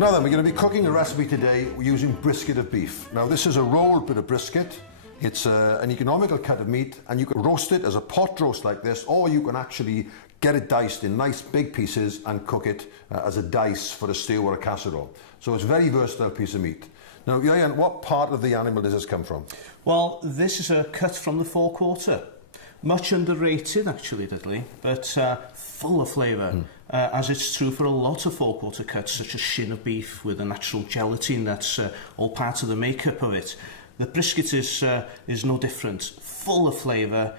Now then, we're going to be cooking a recipe today using brisket of beef. Now this is a rolled bit of brisket. It's an economical cut of meat, and you can roast it as a pot roast like this, or you can actually get it diced in nice big pieces and cook it as a dice for a stew or a casserole. So it's a very versatile piece of meat. Now, Ian, what part of the animal does this come from? Well, this is a cut from the forequarter. Much underrated, actually, Dudley, but full of flavour, as it's true for a lot of forequarter cuts, such as shin of beef with a natural gelatin that's all part of the makeup of it. The brisket is no different, full of flavour.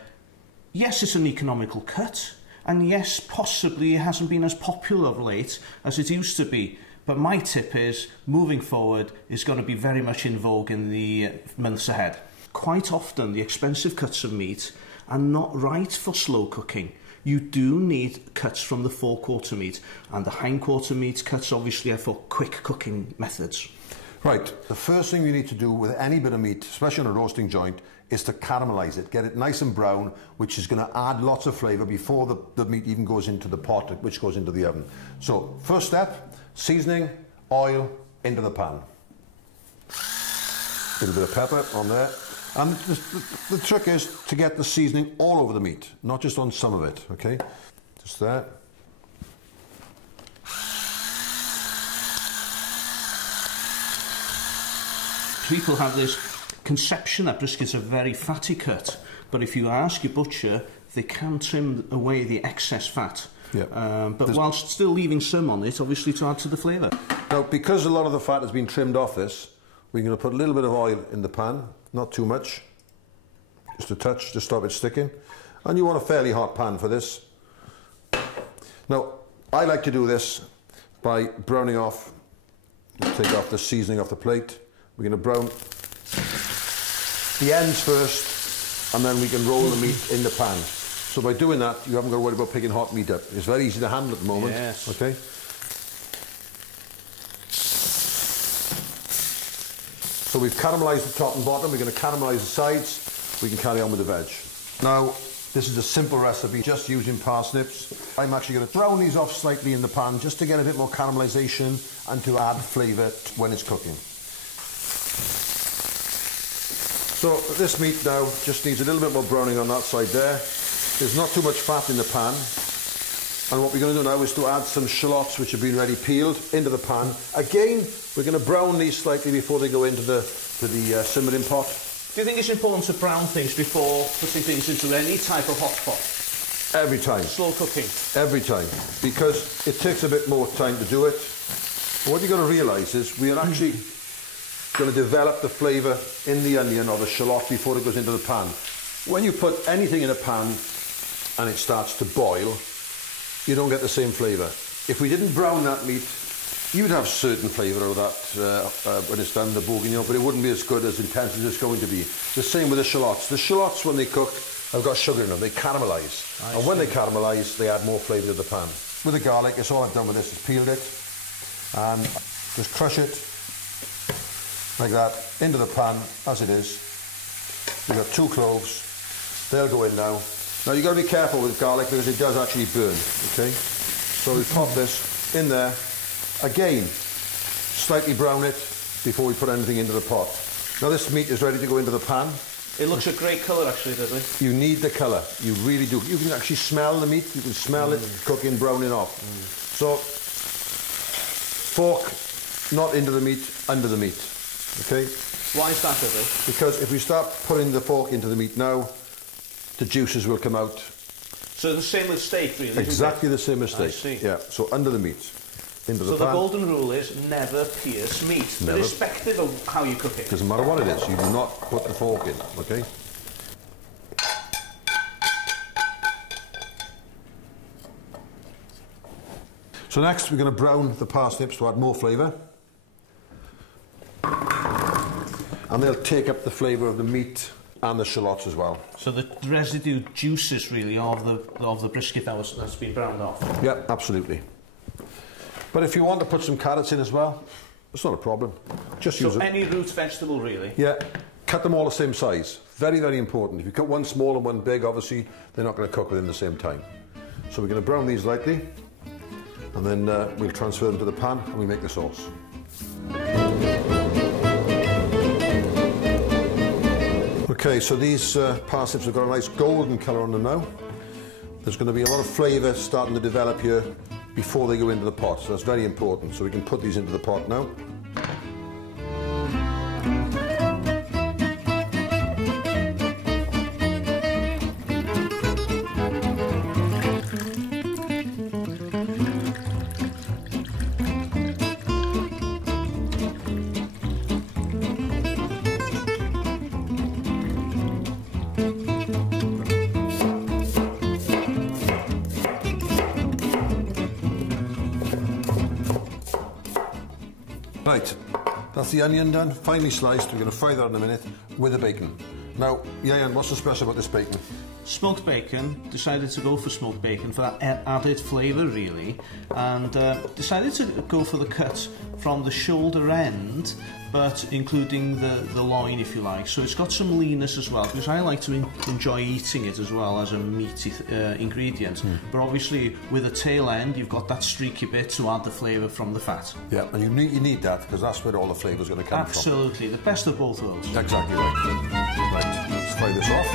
Yes, it's an economical cut, and yes, possibly it hasn't been as popular of late as it used to be. But my tip is, moving forward, it's going to be very much in vogue in the months ahead. Quite often, the expensive cuts of meat are not right for slow cooking. You do need cuts from the forequarter meat, and the hindquarter meat cuts obviously are for quick cooking methods. Right, the first thing you need to do with any bit of meat, especially on a roasting joint, is to caramelise it, get it nice and brown, which is going to add lots of flavour before the meat even goes into the pot, which goes into the oven. So, first step, seasoning, oil, into the pan. A little bit of pepper on there. And the trick is to get the seasoning all over the meat, not just on some of it, okay? Just there. People have this conception that brisket's a very fatty cut, but if you ask your butcher, they can trim away the excess fat. Yeah. But whilst still leaving some on it, obviously to add to the flavour. Now, because a lot of the fat has been trimmed off this, we're going to put a little bit of oil in the pan, not too much, just a touch to stop it sticking. And you want a fairly hot pan for this. Now, I like to do this by browning off, take off the seasoning off the plate. We're going to brown the ends first, and then we can roll the meat in the pan. So by doing that, you haven't got to worry about picking hot meat up. It's very easy to handle at the moment. Yes. Okay. So we've caramelised the top and bottom. We're going to caramelise the sides. We can carry on with the veg. Now, this is a simple recipe, just using parsnips. I'm actually going to brown these off slightly in the pan, just to get a bit more caramelisation and to add flavour when it's cooking. So this meat now just needs a little bit more browning on that side there. There's not too much fat in the pan. And what we're going to do now is to add some shallots which have been ready peeled into the pan. Again, we're going to brown these slightly before they go into the simmering pot. Do you think it's important to brown things before putting things into any type of hot pot? Every time. Slow cooking? Every time. Because it takes a bit more time to do it. But what you've got to realise is we are actually going to develop the flavour in the onion or the shallot before it goes into the pan. When you put anything in a pan and it starts to boil, you don't get the same flavour. If we didn't brown that meat, you would have certain flavour of that when it's done, the bourguignon, but it wouldn't be as good, as intense as it's going to be. The same with the shallots. The shallots, when they cook, have got sugar in them. They caramelise. And when they caramelise, they add more flavour to the pan. With the garlic, it's all I've done with this is peeled it and just crush it like that into the pan as it is. We've got 2 cloves. They'll go in now. Now you've got to be careful with garlic because it does actually burn, okay? So we pop this in there. Again, slightly brown it before we put anything into the pot. Now this meat is ready to go into the pan. It looks a great colour actually, doesn't it? You need the colour, you really do. You can actually smell the meat, you can smell it cooking, browning off. So, fork not into the meat, under the meat, okay? Why is that, Dudley? Because if we start putting the fork into the meat now, the juices will come out. So the same with steak, really? Exactly the same as steak. I see. Yeah, so under the meat. Into the pan. So the golden rule is never pierce meat, Never. irrespective of how you cook it. Doesn't matter what it is, you do not put the fork in, okay? So next we're going to brown the parsnips to add more flavour. And they'll take up the flavour of the meat and the shallots as well. So the residue juices really of the brisket that's been browned off. Yeah, absolutely. But if you want to put some carrots in as well, it's not a problem. Just use it. So any root vegetable really? Yeah, cut them all the same size. Very, very important. If you cut one small and one big, obviously they're not going to cook within the same time. So we're going to brown these lightly, and then we'll transfer them to the pan and we make the sauce. Okay, so these parsnips have got a nice golden colour on them now. There's going to be a lot of flavour starting to develop here before they go into the pot, so that's very important. So we can put these into the pot now. Right, that's the onion done, finely sliced. We're going to fry that in a minute with the bacon. Now, Ian, what's so special about this bacon? Smoked bacon, decided to go for smoked bacon for that added flavour really, and decided to go for the cut from the shoulder end, but including the loin if you like, so it's got some leanness as well, because I like to enjoy eating it as well as a meaty ingredient, but obviously with the tail end you've got that streaky bit to add the flavour from the fat. Yeah, and you need that because that's where all the flavour's going to come from. Absolutely, the best of both worlds. Exactly right. Right, let's fry this off.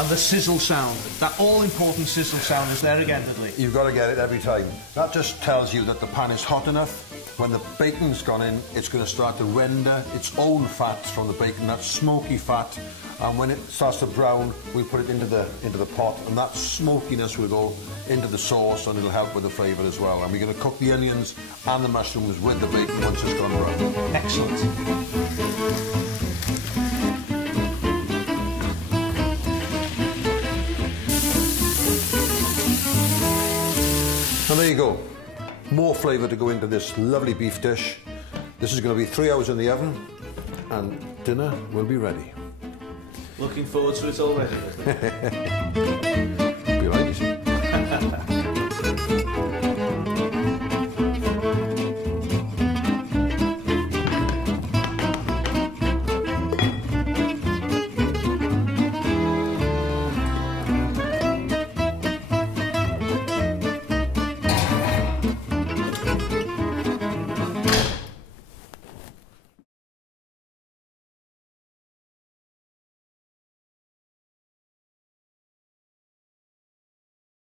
And the sizzle sound, that all-important sizzle sound is there again, Dudley. You've got to get it every time. That just tells you that the pan is hot enough. When the bacon's gone in, it's going to start to render its own fat from the bacon, that smoky fat. And when it starts to brown, we put it into the pot, and that smokiness will go into the sauce, and it'll help with the flavour as well. And we're going to cook the onions and the mushrooms with the bacon once it's gone brown. Excellent. And there you go. More flavour to go into this lovely beef dish. This is going to be 3 hours in the oven, and dinner will be ready. Looking forward to it already. Be right.